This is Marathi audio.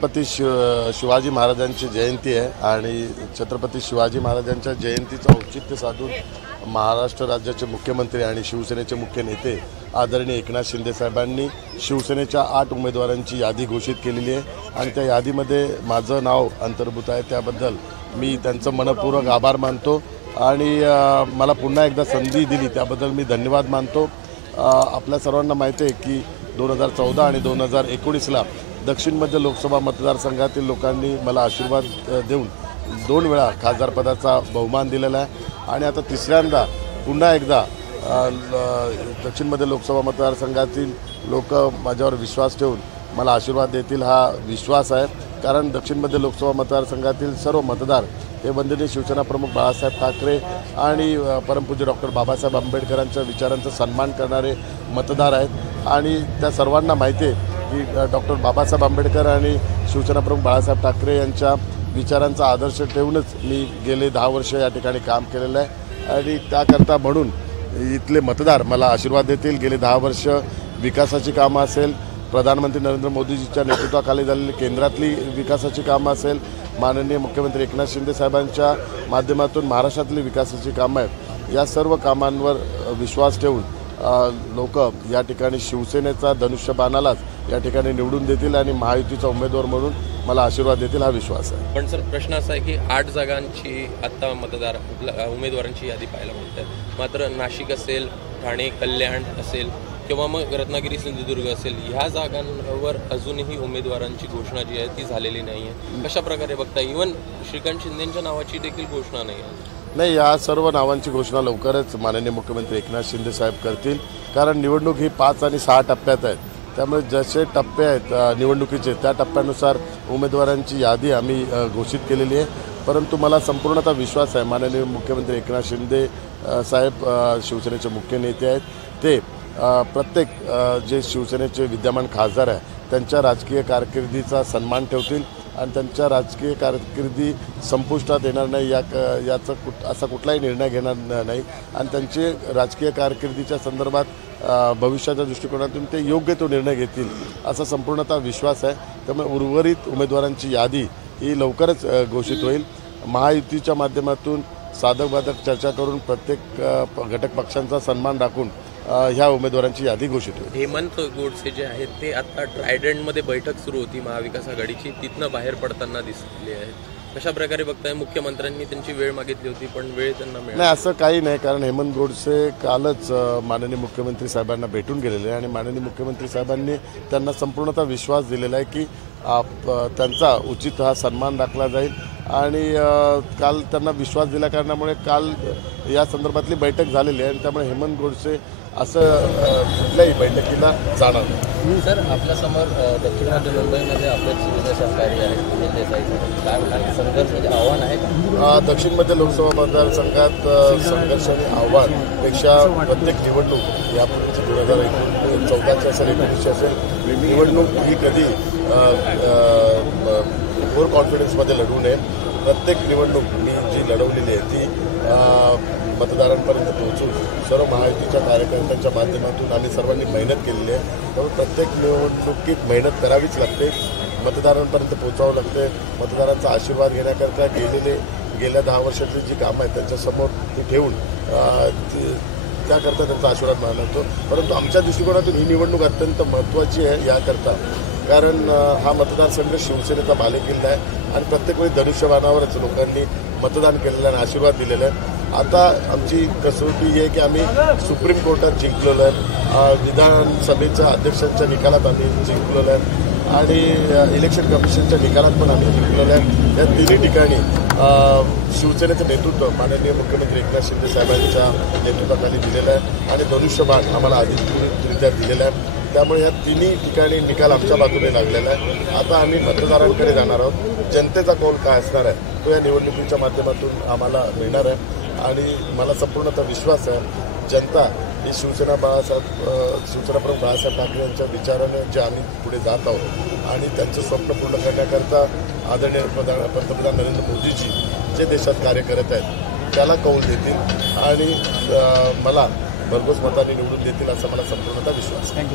छत्रपती शिवाजी महाराजांची जयंती आहे आणि छत्रपती शिवाजी महाराजांच्या जयंतीचं औचित्य साधून महाराष्ट्र राज्याचे मुख्यमंत्री आणि शिवसेनेचे मुख्य नेते आदरणीय एकनाथ शिंदे साहेबांनी शिवसेनेच्या 8 उमेदवारांची यादी घोषित केलेली आहे आणि त्या यादीमध्ये माझं नाव अंतर्भूत आहे। त्याबद्दल मी त्यांचं मनपूर्वक आभार मानतो आणि मला पुन्हा एकदा संधी दिली त्याबद्दल मी धन्यवाद मानतो। आपल्या सर्वांना माहिती आहे की 2014 आणि 2019ला दक्षिण मध्य लोकसभा मतदारसंघातील लोकांनी मला आशीर्वाद देऊन 2 वेळा खासदारपदाचा बहुमान दिलेला आहे आणि आता तिसऱ्यांदा पुन्हा एकदा दक्षिण मध्य लोकसभा मतदारसंघातील लोक माझ्यावर विश्वास ठेवून मला आशीर्वाद देतील हा विश्वास आहे। कारण दक्षिण मध्य लोकसभा मतदारसंघातील सर्व मतदार हे वंदनीय शिवसेना प्रमुख बाळासाहेब ठाकरे आणि परमपूज्य डॉक्टर बाबासाहेब आंबेडकरांच्या विचारांचा सन्मान करणारे मतदार आहेत आणि त्या सर्वांना माहिती आहे की डॉक्टर बाबासाहेब आंबेडकर आणि शिवसेना प्रमुख बाळासाहेब ठाकरे यांच्या विचारांचा आदर्श ठेवूनच मी गेले 10 वर्ष या ठिकाणी काम केलेलं आहे आणि त्याकरता म्हणून इथले मतदार मला आशीर्वाद देतील। गेले 10 वर्ष विकासाची कामं असेल, प्रधानमंत्री नरेंद्र मोदीजींच्या नेतृत्वाखाली झालेली केंद्रातली विकासाची कामं असेल, माननीय मुख्यमंत्री एकनाथ शिंदे साहेबांच्या माध्यमातून महाराष्ट्रातली विकासाची कामं आहेत, या सर्व कामांवर विश्वास ठेवून लोक या ठिकाणी शिवसेनेचा धनुष्यबाणालाच या ठिकाणी निवडून देतील आणि महायुतीचा उमेदवार म्हणून मला आशीर्वाद देतील हा विश्वास आहे। पण सर प्रश्न असा आहे की 8 जागांची आता उमेदवारांची यादी पाहायला मिळते, मात्र नाशिक असेल, ठाणे, कल्याण असेल किंवा मग रत्नागिरी, सिंधुदुर्ग असेल, ह्या जागांवर अजूनही उमेदवारांची घोषणा जी आहे ती झालेली नाही आहे। कशा प्रकारे बघता? इव्हन श्रीकांत शिंदेंच्या नावाची देखील घोषणा नाही आहे। नाही, या सर्व नावांची घोषणा लवकरच माननीय मुख्यमंत्री एकनाथ शिंदे साहेब करतील। कारण निवडणूक ही 5 आणि 6 टप्प्यात आहेत, त्यामुळे जसे टप्पे आहेत निवडणुकीचे त्या टप्प्यानुसार उमेदवारांची यादी आम्ही घोषित केलेली आहे। परंतु मला संपूर्णतः विश्वास आहे माननीय मुख्यमंत्री एकनाथ शिंदे साहेब शिवसेनेचे मुख्य नेते आहेत, ते प्रत्येक जे शिवसेनेचे विद्यमान खासदार आहे त्यांच्या राजकीय कारकिर्दीचा सन्मान ठेवतील आणि त्यांच्या राजकीय कारकिर्दी संपुष्टात येणार नाही याचा असा कुठलाही निर्णय घेणार नाही आणि त्यांचे राजकीय कारकिर्दीच्या संदर्भात भविष्याच्या दृष्टिकोनातून ते योग्य तो निर्णय घेतील असा संपूर्णतः विश्वास आहे। त्यामुळे उर्वरित उमेदवारांची यादी ही लवकरच घोषित होईल। महायुतीच्या माध्यमातून साधक बाधक चर्चा करून प्रत्येक घटक पक्षांचा सन्मान राखून ह्या उमेदवारांची यादी घोषित होईल। हेमंत गोडसे जे आहेत ते आता ट्रायडंटमध्ये बैठक सुरू होती महाविकास आघाडीची, तिथनं बाहेर पडताना दिसले आहेत। कशा प्रकारे बघताय? मुख्यमंत्र्यांनी त्यांची वेळ मागितली होती पण वेळ त्यांना मिळाली नाही, असं काही नाही। कारण हेमंत गोडसे कालच माननीय मुख्यमंत्री साहेबांना भेटून गेलेले आणि माननीय मुख्यमंत्री साहेबांनी त्यांना संपूर्णतः विश्वास दिलेला आहे की त्यांचा उचित हा सन्मान राखला जाईल आणि काल त्यांना विश्वास दिल्या कारणामुळे काल या संदर्भातली बैठक झालेली आहे आणि त्यामुळे हेमंत गोडसे असं कुठल्याही बैठकीला जाणार नाही। सर, आपल्यासमोर दक्षिण मध्य मुंबईमध्ये अपक्ष सहकारी आहेत, काय म्हणाल संघर्ष म्हणजे आव्हान आहे? दक्षिण मध्य लोकसभा मतदारसंघात संघर्ष आणि आव्हानपेक्षा प्रत्येक निवडणूक यापूर्वीची 2014ची असेल, 19ची असेल, निवडणूक ही कधी ओव्हर कॉन्फिडन्समध्ये लढू नये। प्रत्येक निवडणूक मी जी लढवलेली आहे ती मतदारांपर्यंत पोहोचून सर्व महायुतीच्या कार्यकर्त्यांच्या माध्यमातून आम्ही सर्वांनी मेहनत केलेली आहे। त्यामुळे प्रत्येक निवडणुकीत मेहनत करावीच लागते, मतदारांपर्यंत पोहोचावं लागते। मतदारांचा आशीर्वाद घेण्याकरता गेल्या 10 वर्षातली जी कामं आहेत त्यांच्यासमोर ती ठेवून त्याकरता त्यांचा आशीर्वाद मानतो। परंतु आमच्या दृष्टिकोनातून ही निवडणूक अत्यंत महत्त्वाची आहे याकरता, कारण हा मतदारसंघ शिवसेनेचा बालेकिल्ला आहे आणि प्रत्येक वेळी धनुष्यबाणावरच लोकांनी मतदान केलेलं आणि आशीर्वाद दिलेला आहे। आता आमची कसोटी ही आहे की आम्ही सुप्रीम कोर्टात जिंकलेलो आहे, विधानसभेच्या अध्यक्षांच्या निकालात आम्ही जिंकलेलो आहे आणि इलेक्शन कमिशनच्या निकालात पण आम्ही जिंकलेलो आहे। या तिन्ही ठिकाणी शिवसेनेचं नेतृत्व माननीय मुख्यमंत्री एकनाथ शिंदे साहेबांच्या नेतृत्वाखाली दिलेलं आहे आणि धनुष्यबाण आम्हाला अधिकृतरित्या दिलेला आहे। त्यामुळे या तिन्ही ठिकाणी निकाल आमच्या बाजूने लागलेला आहे। आता आम्ही मतदारांकडे जाणार आहोत, जनतेचा कौल काय असणार आहे तो या निवडणुकीच्या माध्यमातून आम्हाला मिळणार आहे आणि मला संपूर्णतः विश्वास आहे जनता ही शिवसेना प्रमुख बाळासाहेब ठाकरे यांच्या विचाराने जे आम्ही पुढे जात आहोत आणि त्यांचं स्वप्न पूर्ण करण्याकरता आदरणीय पंतप्रधान नरेंद्र मोदीजी जे देशात कार्य करत आहेत त्याला कौल देतील आणि मला भरघोस मताने निवडून देतील असा मला संपूर्णतः विश्वास आहे।